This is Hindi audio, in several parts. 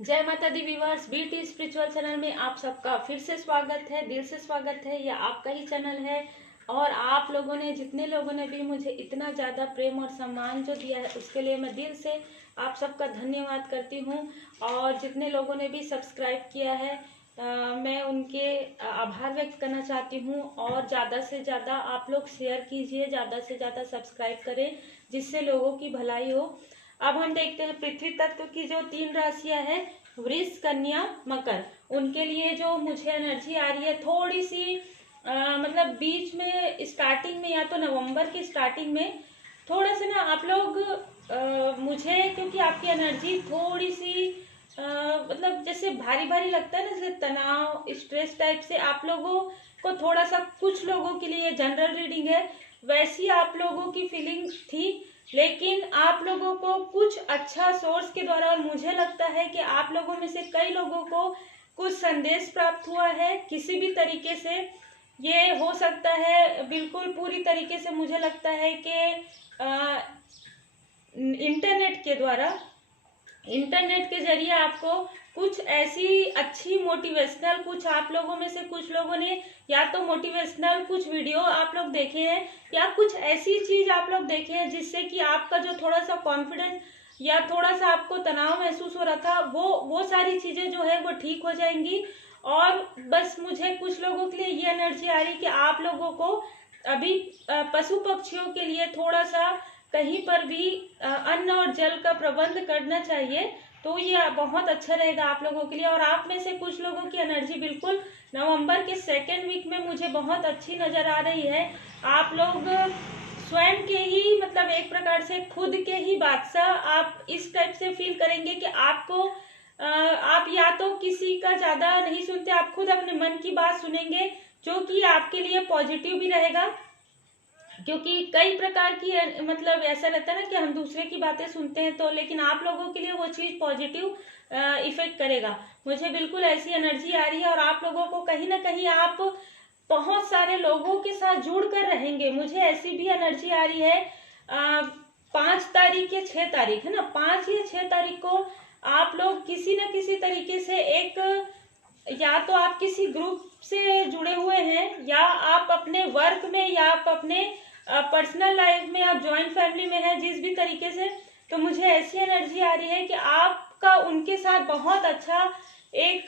जय माता the viewers, BT spiritual channel में आप सबका फिर से स्वागत है। दिल से स्वागत है। यह आपका ही चैनल है और आप लोगों ने, जितने लोगों ने भी मुझे इतना ज़्यादा प्रेम और सम्मान जो दिया है उसके लिए मैं दिल से आप सबका धन्यवाद करती हूँ। और जितने लोगों ने भी सब्सक्राइब किया है मैं उनके आभार व्यक्त करना चाहती हूँ। और ज़्यादा से ज़्यादा आप लोग शेयर कीजिए, ज़्यादा से ज़्यादा सब्सक्राइब करें जिससे लोगों की भलाई हो। अब हम देखते हैं पृथ्वी तत्व की जो 3 राशियां हैं, वृष, कन्या, मकर, उनके लिए जो मुझे एनर्जी आ रही है थोड़ी सी मतलब बीच में स्टार्टिंग में या तो नवंबर की स्टार्टिंग में थोड़ा सा ना आप लोग मुझे, क्योंकि आपकी एनर्जी थोड़ी सी मतलब जैसे भारी भारी लगता है ना, जैसे तनाव, स्ट्रेस टाइप से आप लोगों को थोड़ा सा, कुछ लोगों के लिए जनरल रीडिंग है, वैसी आप लोगों की फीलिंग थी। लेकिन आप लोगों को कुछ अच्छा सोर्स के द्वारा, और मुझे लगता है कि आप लोगों में से कई लोगों को कुछ संदेश प्राप्त हुआ है किसी भी तरीके से। ये हो सकता है बिल्कुल पूरी तरीके से, मुझे लगता है कि इंटरनेट के द्वारा, इंटरनेट के जरिए आपको कुछ ऐसी अच्छी मोटिवेशनल, कुछ आप लोगों में से कुछ लोगों ने या तो मोटिवेशनल कुछ वीडियो आप लोग देखे हैं या कुछ ऐसी चीज आप लोग देखे हैं जिससे कि आपका जो थोड़ा सा कॉन्फिडेंस या थोड़ा सा आपको तनाव महसूस हो रहा था वो सारी चीजें जो है वो ठीक हो जाएंगी। और बस मुझे कुछ लोगों के लिए ये एनर्जी आ रही कि आप लोगों को अभी पशु पक्षियों के लिए थोड़ा सा कहीं पर भी अन्न और जल का प्रबंध करना चाहिए, तो ये बहुत अच्छा रहेगा आप लोगों के लिए। और आप में से कुछ लोगों की एनर्जी बिल्कुल नवंबर के सेकेंड वीक में मुझे बहुत अच्छी नजर आ रही है। आप लोग स्वयं के ही, मतलब एक प्रकार से खुद के ही बादशाह आप इस टाइप से फील करेंगे कि आपको आप या तो किसी का ज्यादा नहीं सुनते, आप खुद अपने मन की बात सुनेंगे, जो कि आपके लिए पॉजिटिव भी रहेगा। क्योंकि कई प्रकार की मतलब ऐसा रहता है ना कि हम दूसरे की बातें सुनते हैं तो, लेकिन आप लोगों के लिए वो चीज पॉजिटिव इफेक्ट करेगा। मुझे बिल्कुल ऐसी एनर्जी आ रही है और आप लोगों को कहीं ना कहीं आप बहुत सारे लोगों के साथ जुड़ कर रहेंगे। मुझे ऐसी भी एनर्जी आ रही है 5 तारीख या 6 तारीख है ना, 5 या 6 तारीख को आप लोग किसी न किसी तरीके से एक, या तो आप किसी ग्रुप से जुड़े हुए हैं या आप अपने वर्क में या आप अपने पर्सनल लाइफ में, आप ज्वाइंट फैमिली में हैं, जिस भी तरीके से, तो मुझे ऐसी एनर्जी आ रही है कि आपका उनके साथ बहुत अच्छा एक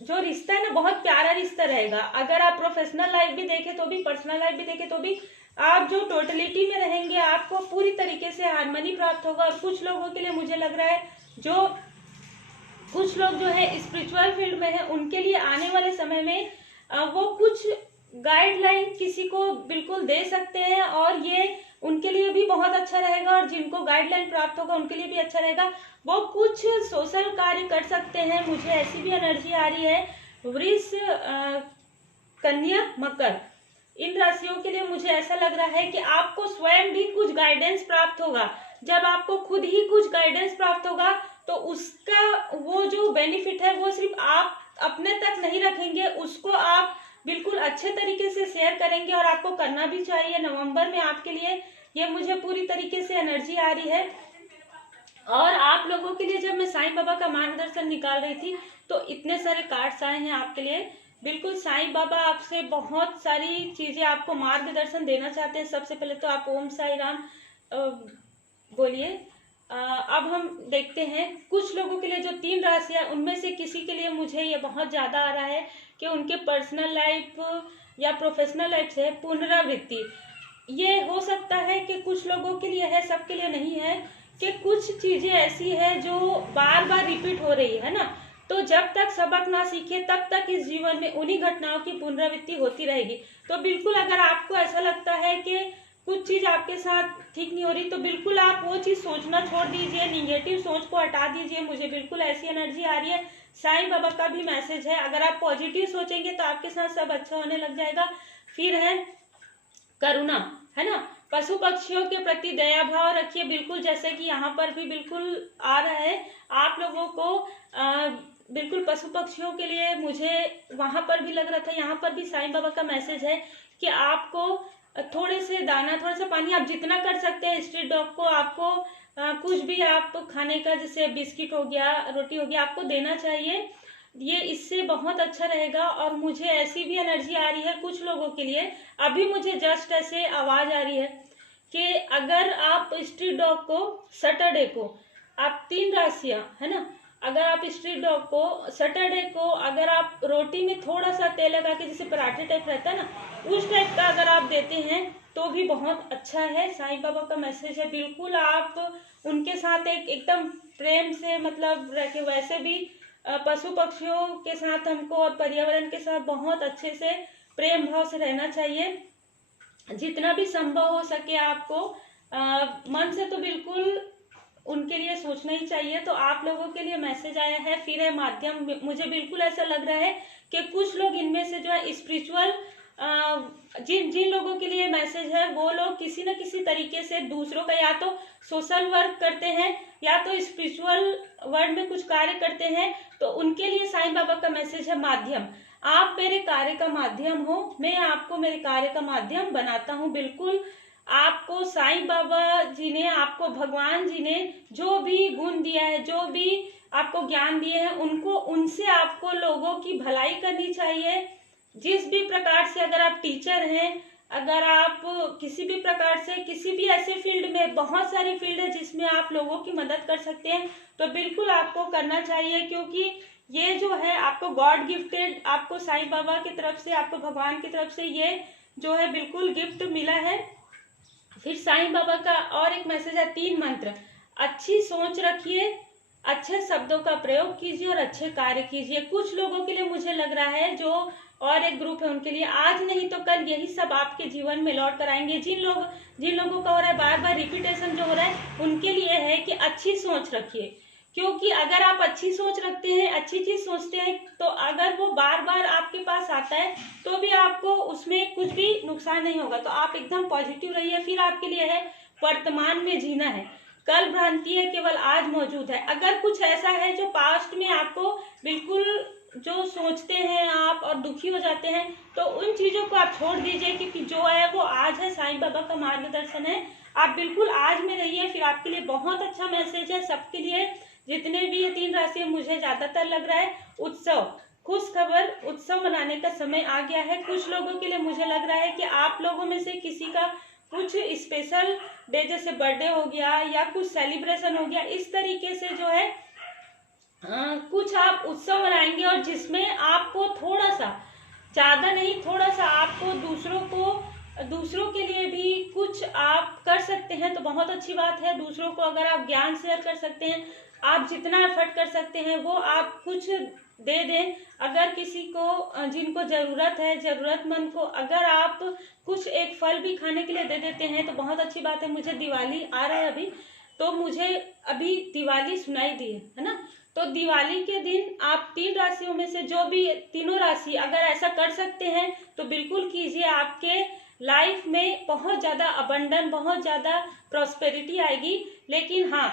जो रिश्ता है ना, बहुत प्यारा रिश्ता रहेगा। अगर आप प्रोफेशनल लाइफ भी देखें तो भी, पर्सनल लाइफ भी देखें तो भी, आप जो टोटलिटी में रहेंगे आपको पूरी तरीके से हार्मनी प्राप्त होगा। और कुछ लोगों के लिए मुझे लग रहा है, जो कुछ लोग जो है स्पिरिचुअल फील्ड में है, उनके लिए आने वाले समय में वो कुछ गाइडलाइन किसी को बिल्कुल दे सकते हैं और ये उनके लिए भी बहुत अच्छा रहेगा। और जिनको गाइडलाइन प्राप्त होगा उनके लिए भी अच्छा रहेगा, वो कुछ सोशल कार्य कर सकते हैं। मुझे ऐसी भी एनर्जी आ रही है। वृष, कन्या, मकर, इन राशियों के लिए मुझे ऐसा लग रहा है कि आपको स्वयं भी कुछ गाइडेंस प्राप्त होगा। जब आपको खुद ही कुछ गाइडेंस प्राप्त होगा तो उसका वो जो बेनिफिट है वो सिर्फ आप अपने तक नहीं रखेंगे, उसको आप बिल्कुल अच्छे तरीके से शेयर करेंगे और आपको करना भी चाहिए। नवंबर में आपके लिए ये मुझे पूरी तरीके से एनर्जी आ रही है। और आप लोगों के लिए जब मैं साईं बाबा का मार्गदर्शन निकाल रही थी तो इतने सारे कार्ड्स आए हैं आपके लिए। बिल्कुल साईं बाबा आपसे बहुत सारी चीजें, आपको मार्गदर्शन देना चाहते हैं। सबसे पहले तो आप ओम साई राम बोलिए। अब हम देखते हैं कुछ लोगों के लिए जो 3 राशियां, उनमें से किसी के लिए मुझे ये बहुत ज्यादा आ रहा है कि उनके पर्सनल लाइफ या प्रोफेशनल लाइफ से पुनरावृत्ति। ये हो सकता है कि कुछ लोगों के लिए है, सबके लिए नहीं है, कि कुछ चीजें ऐसी है जो बार बार रिपीट हो रही है ना, तो जब तक सबक ना सीखे तब तक इस जीवन में उन्हीं घटनाओं की पुनरावृत्ति होती रहेगी। तो बिल्कुल अगर आपको ऐसा लगता है कि कुछ चीज आपके साथ ठीक नहीं हो रही, तो बिल्कुल आप वो चीज सोचना छोड़ दीजिए, निगेटिव सोच को हटा दीजिए। मुझे बिल्कुल ऐसी एनर्जी आ रही है। साईं बाबा का भी मैसेज है, अगर आप पॉजिटिव सोचेंगे तो आपके साथ सब अच्छा होने लग जाएगा। फिर है करुणा, है ना, पशु पक्षियों के प्रति दया भाव रखिए, बिल्कुल जैसे कि यहाँ पर भी बिल्कुल आ रहा है। आप लोगों को बिल्कुल पशु पक्षियों के लिए, मुझे वहां पर भी लग रहा था, यहाँ पर भी साईं बाबा का मैसेज है कि आपको थोड़े से दाना, थोड़ा सा पानी, आप जितना कर सकते हैं स्ट्रीट डॉग को आपको कुछ भी आप खाने का, जैसे बिस्किट हो गया, रोटी हो गया, आपको देना चाहिए। ये इससे बहुत अच्छा रहेगा। और मुझे ऐसी भी एनर्जी आ रही है कुछ लोगों के लिए, अभी मुझे जस्ट ऐसे आवाज आ रही है कि अगर आप स्ट्रीट डॉग को सैटरडे को, आप 3 राशियां है ना, अगर आप स्ट्रीट डॉग को सैटरडे को अगर आप रोटी में थोड़ा सा तेल लगा के, जैसे पराठे टाइप रहता है ना, उस टाइप का अगर आप देते हैं तो भी बहुत अच्छा है। साईं बाबा का मैसेज है, बिल्कुल आप उनके साथ एकदम प्रेम से मतलब रह के, वैसे भी पशु पक्षियों के साथ हमको और पर्यावरण के साथ बहुत अच्छे से प्रेम भाव से रहना चाहिए। जितना भी संभव हो सके आपको मन से तो बिल्कुल उनके लिए सोचना ही चाहिए। तो आप लोगों के लिए मैसेज आया है, फिर है माध्यम। मुझे बिल्कुल ऐसा लग रहा है कि कुछ लोग इनमें से जो है स्पिरिचुअल, जिन जिन लोगों के लिए मैसेज है वो लोग किसी न किसी तरीके से दूसरों का या तो सोशल वर्क करते हैं या तो स्पिरिचुअल वर्ल्ड में कुछ कार्य करते हैं, तो उनके लिए साईं बाबा का मैसेज है माध्यम। आप मेरे कार्य का माध्यम हो, मैं आपको मेरे कार्य का माध्यम बनाता हूँ। बिल्कुल आपको साईं बाबा जी ने, आपको भगवान जी ने जो भी गुण दिया है, जो भी आपको ज्ञान दिए हैं, उनको उनसे आपको लोगों की भलाई करनी चाहिए। जिस भी प्रकार से, अगर आप टीचर हैं, अगर आप किसी भी प्रकार से, किसी भी ऐसे फील्ड में, बहुत सारी फील्ड है जिसमें आप लोगों की मदद कर सकते हैं, तो बिल्कुल आपको करना चाहिए। क्योंकि ये जो है आपको गॉड गिफ्टेड, आपको साईं बाबा की तरफ से, आपको भगवान की तरफ से ये जो है बिल्कुल गिफ्ट मिला है। फिर साईं बाबा का और एक मैसेज है, 3 मंत्र। अच्छी सोच रखिए, अच्छे शब्दों का प्रयोग कीजिए और अच्छे कार्य कीजिए। कुछ लोगों के लिए मुझे लग रहा है, जो और एक ग्रुप है उनके लिए आज नहीं तो कल यही सब आपके जीवन में लौट कर आएंगे। जिन लोगों का हो रहा है बार बार रिपीटेशन जो हो रहा है, उनके लिए है कि अच्छी सोच रखिए। क्योंकि अगर आप अच्छी सोच रखते हैं, अच्छी चीज सोचते हैं, तो अगर वो बार बार आपके पास आता है तो भी आपको उसमें कुछ भी नुकसान नहीं होगा। तो आप एकदम पॉजिटिव रहिए। फिर आपके लिए है वर्तमान में जीना है, कल भ्रांति है केवल आज मौजूद है। अगर कुछ ऐसा है जो पास्ट में आपको बिल्कुल जो सोचते हैं आप और दुखी हो जाते हैं, तो उन चीजों को आप छोड़ दीजिए, क्योंकि जो है वो आज है। साईं बाबा का मार्गदर्शन है, आप बिल्कुल आज में रहिए। फिर आपके लिए बहुत अच्छा मैसेज है सबके लिए, जितने भी ये 3 राशि मुझे ज्यादातर लग रहा है उत्सव, खुश खबर, उत्सव मनाने का समय आ गया है। कुछ लोगों के लिए मुझे लग रहा है कि आप लोगों में से किसी का कुछ स्पेशल डे, जैसे बर्थडे हो गया या कुछ सेलिब्रेशन हो गया, इस तरीके से जो है कुछ आप उत्सव मनाएंगे, और जिसमें आपको थोड़ा सा, ज्यादा नहीं, थोड़ा सा आपको दूसरों के लिए भी कुछ आप कर सकते हैं तो बहुत अच्छी बात है। दूसरों को अगर आप ज्ञान शेयर कर सकते हैं, आप जितना एफर्ट कर सकते हैं वो आप कुछ दे दें। अगर किसी को, जिनको जरूरत है, जरूरतमंद को अगर आप कुछ एक फल भी खाने के लिए दे देते हैं तो बहुत अच्छी बात है। मुझे दिवाली आ रहा है अभी, तो मुझे अभी दिवाली सुनाई दी है ना, तो दिवाली के दिन आप 3 राशियों में से जो भी तीनों राशि अगर ऐसा कर सकते हैं तो बिल्कुल कीजिए। आपके लाइफ में बहुत ज्यादा अबंडन, बहुत ज्यादा प्रॉस्पेरिटी आएगी। लेकिन हाँ,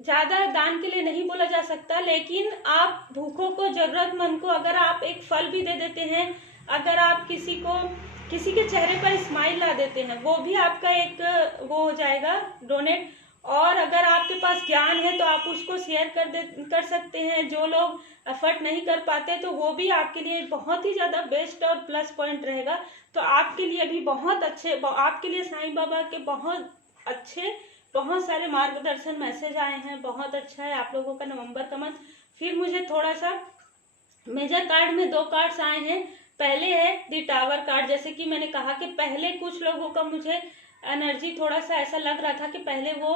ज्यादा दान के लिए नहीं बोला जा सकता, लेकिन आप भूखों को, जरूरतमंद को अगर आप एक फल भी दे देते हैं, अगर आप किसी के चेहरे पर स्माइल ला देते हैं, वो भी आपका एक वो हो जाएगा डोनेट। और अगर आपके पास ज्ञान है तो आप उसको शेयर कर सकते हैं। जो लोग एफर्ट नहीं कर पाते तो वो भी आपके लिए बहुत ही ज्यादा बेस्ट और प्लस पॉइंट रहेगा। तो आपके लिए भी बहुत अच्छे, आपके लिए साईं बाबा के बहुत अच्छे, बहुत सारे मार्गदर्शन मैसेज आए हैं। बहुत अच्छा है आप लोगों का नवंबर का मंथ। फिर मुझे थोड़ा सा मेजर कार्ड में 2 कार्ड्स आए हैं। पहले है द टावर कार्ड। जैसे कि मैंने कहा कि पहले कुछ लोगों का मुझे एनर्जी थोड़ा सा ऐसा लग रहा था कि पहले वो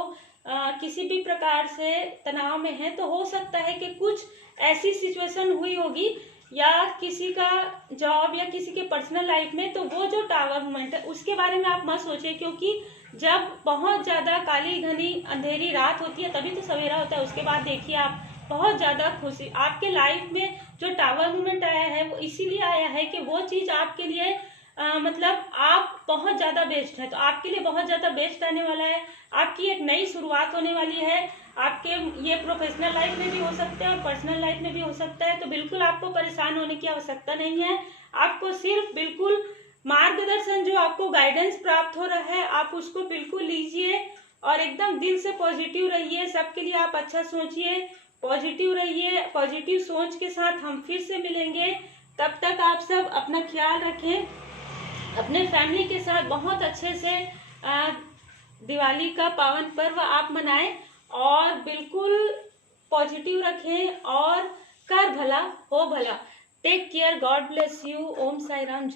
किसी भी प्रकार से तनाव में है, तो हो सकता है कि कुछ ऐसी सिचुएशन हुई होगी या किसी का जॉब या किसी के पर्सनल लाइफ में, तो वो जो टावर मोमेंट है उसके बारे में आप मत सोचिए। क्योंकि जब बहुत ज्यादा काली घनी अंधेरी रात होती है तभी तो सवेरा होता है। उसके बाद देखिए आप बहुत ज्यादा खुशी, आपके लाइफ में जो टावर मोमेंट आया है वो इसीलिए आया है कि वो चीज आपके लिए मतलब आप बहुत ज्यादा बेस्ट है। तो आपके लिए बहुत ज्यादा बेस्ट आने वाला है। आपकी एक नई शुरुआत होने वाली है। आपके ये प्रोफेशनल लाइफ में भी हो सकता है और पर्सनल लाइफ में भी हो सकता है। तो बिल्कुल आपको परेशान होने की आवश्यकता नहीं है। आपको सिर्फ बिल्कुल मार्गदर्शन, जो आपको गाइडेंस प्राप्त हो रहा है, आप उसको बिल्कुल लीजिए और एकदम दिल से पॉजिटिव रहिए, सबके लिए आप अच्छा सोचिए, पॉजिटिव रहिए। पॉजिटिव सोच के साथ हम फिर से मिलेंगे। तब तक आप सब अपना ख्याल रखें, अपने फैमिली के साथ बहुत अच्छे से दिवाली का पावन पर्व आप मनाएं और बिल्कुल पॉजिटिव रखें और कर भला हो भला। Take care, God bless you. Om Sai Ram.